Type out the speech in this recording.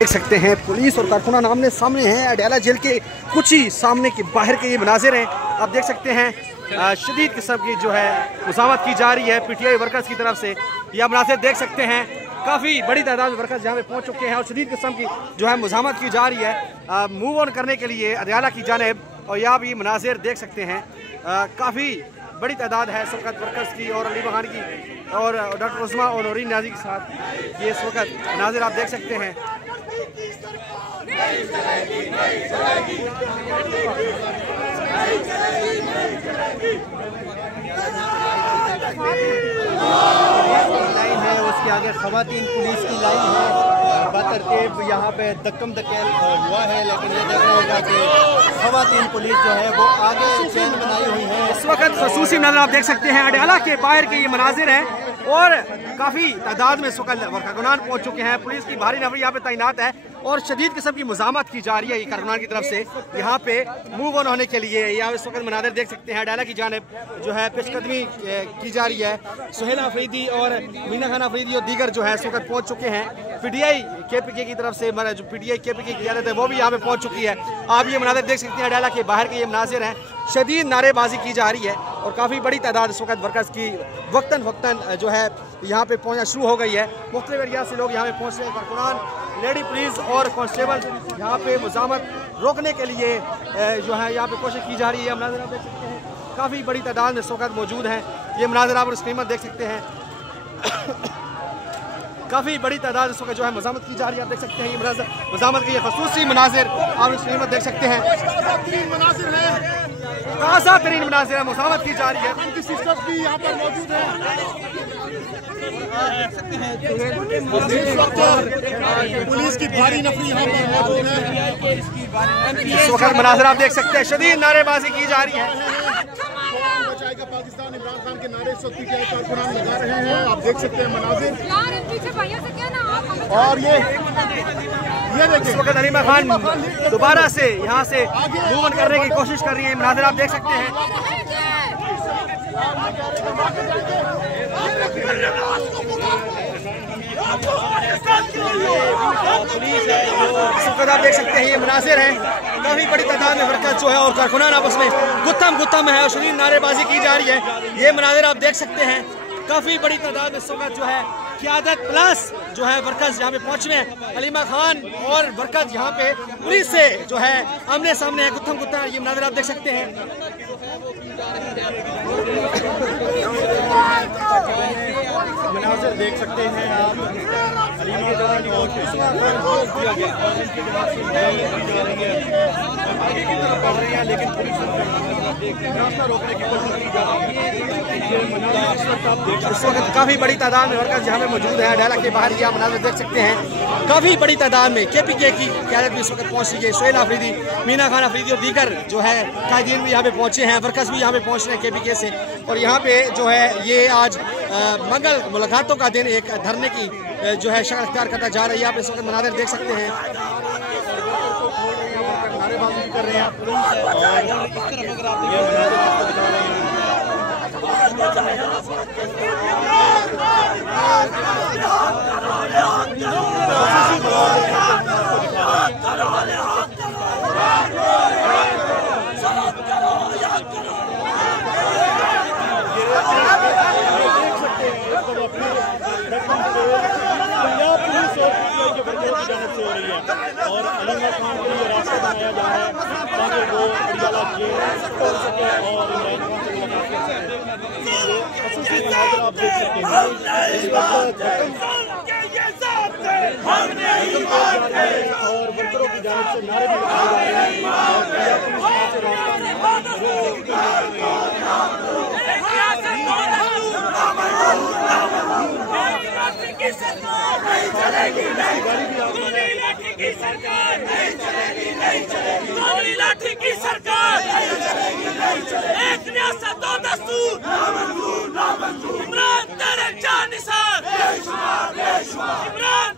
देख सकते हैं पुलिस और कारकुनान आमने सामने हैं। अडयाला जेल के कुछ ही सामने के बाहर के ये मनाजिर हैं। आप देख सकते हैं शदीद किस्म की जो है मुज़ाहमत की जा रही है पीटीआई वर्कर्स की तरफ से। यह मनाजिर देख सकते हैं, काफ़ी बड़ी तादाद में वर्कर्स यहाँ पे पहुँच चुके हैं और शदीद किस्म की जो है मुज़ाहमत की जा रही है मूव ऑन करने के लिए अडयाला की जानिब। और यहाँ भी मनाजिर देख सकते हैं, काफ़ी बड़ी तादाद है इस वक्त वर्कर्स की और अली खान की और डॉक्टर उस्मा और नौरीन न्याजी के साथ ये इस वक्त मनाजिर आप देख सकते हैं। लाइन है, उसके आगे खवातीन पुलिस की लाइन है। बतरतीब यहाँ पे दक्कम दक्कल हुआ है, लेकिन ये देखना होगा कि खवातीन पुलिस जो है वो आगे चैन बनाई हुई है। इस वक्त खसूसी नजर आप देख सकते हैं अडयाला के बाहर के ये मनाजिर हैं और काफ़ी तादाद में इस वक्त कारकुनान पहुँच चुके हैं। पुलिस की भारी नफरी यहाँ पे तैनात है और शदीद किस्म की मुज़ाहमत की जा रही है कारकुनान की तरफ से यहाँ पे मूव ऑन होने के लिए। यहाँ इस वक्त मनाजिर देख सकते हैं अडयाला की जानिब जो है पेशकदमी की जा रही है। सुहेल अफरीदी और मीना खान अफरीदी और दीगर जो है इस वक्त पहुँच चुके हैं। पीटीआई केपीके की तरफ से जो पीटीआई केपीके की क़यादत है वो भी यहाँ पे पहुँच चुकी है। आप ये मनाजिर देख सकते हैं अडयाला के बाहर के ये मनाजिर हैं। शदीद नारेबाजी की जा रही है और काफ़ी बड़ी तादाद इस वक्त वर्कर्स की वक्तन जो है यहाँ पे पहुँचना शुरू हो गई है। मुख्तलिफ एरिया से लोग यहाँ पे पहुँच रहे हैं। कारकुनान, लेडी पुलिस और कांस्टेबल यहाँ पे मुज़ाहमत रोकने के लिए जो है यहाँ पे कोशिश की जा रही है। मनाजिर आप देख सकते हैं, काफ़ी बड़ी तादाद में इस वक्त मौजूद हैं। ये मनाजिर आप स्क्रीन पर देख सकते हैं, काफ़ी बड़ी तादाद इस वक्त जो है मुज़ाहमत की जा रही है। आप देख सकते हैं ये मुज़ाहमत के ये खसूसी मनाजिर आप स्क्रीन पर देख सकते हैं। ताज़ा तरीन मनाजिर मुज़ाहमत की जा रही है। उनकी सिस्टर्स भी यहाँ पर मौजूद हैं। पुलिस की भारी नफरी यहाँ पर मौजूद है। इस वक्त मनाजिर आप देख सकते हैं, शदीद नारेबाजी की जा रही है। पाकिस्तान इमरान खान के नारे से पीटीआई कारकुनान लगा रहे हैं। आप देख सकते हैं मनाजिर। और ये देखिए इस वक्त अलीमा खान दोबारा से यहाँ से मूव ऑन करने की कोशिश कर रही है। मनाजिर आप देख सकते हैं। पुलिस है, इस वक्त आप देख सकते हैं ये मनाजिर हैं, काफ़ी बड़ी तादाद में वर्कर्स जो है और कारकुनान आपस में गुत्थम है और शदीद नारेबाजी की जा रही है। ये मनाजिर आप देख सकते हैं, काफ़ी बड़ी तादाद में इस वक्त जो है क़यादत प्लस जो है वर्कर्स यहाँ पे पहुँच रहे हैं। अलीमा खान और वर्कर्स यहाँ पे पुलिस से जो है आमने सामने है, गुत्थम ये मनाजिर आप देख सकते हैं। मनाजिर देख सकते हैं आप, अलीमा खान और आगे की तरफ बढ़ रही है, लेकिन पुलिस रास्ता रोकने की कोशिश की जा रही है। इस वक्त काफ़ी बड़ी तादाद में वर्कर्स यहाँ पे मौजूद है। अडयाला के बाहर यह मनाजिर देख सकते हैं, काफ़ी बड़ी तादाद में केपीके की क़यादत भी इस वक्त पहुँच रही है। सुहेल अफरीदी, मीना खान अफरीदी और दीगर जो है कायदीन भी यहाँ पे पहुँचे हैं। वर्कर्स भी यहाँ पे पहुँच रहे हैं केपीके से। और यहाँ पे जो है ये आज मंगल मुलाकातों का दिन एक धरने की जो है शक्ल अख्तियार करता जा रही है। आप इस वक्त मनाजिर देख सकते हैं, नारेबाजी कर रहे हैं। और अलीमा खान के लिए रास्ता बनाया जा रहा है ताकि वो अडयाला जेल पहुंच सके और इमरान खान से मुलाकात कर सके। खसूसी मनाजिर आप देख सकते हैं, इस वक्त और वर्करों की जानिब से नारे भी लगाए जा रहे लाठी की सरकार, एक रियासत दो दस्तूर, इमरान तेरे जानिसार, इमरान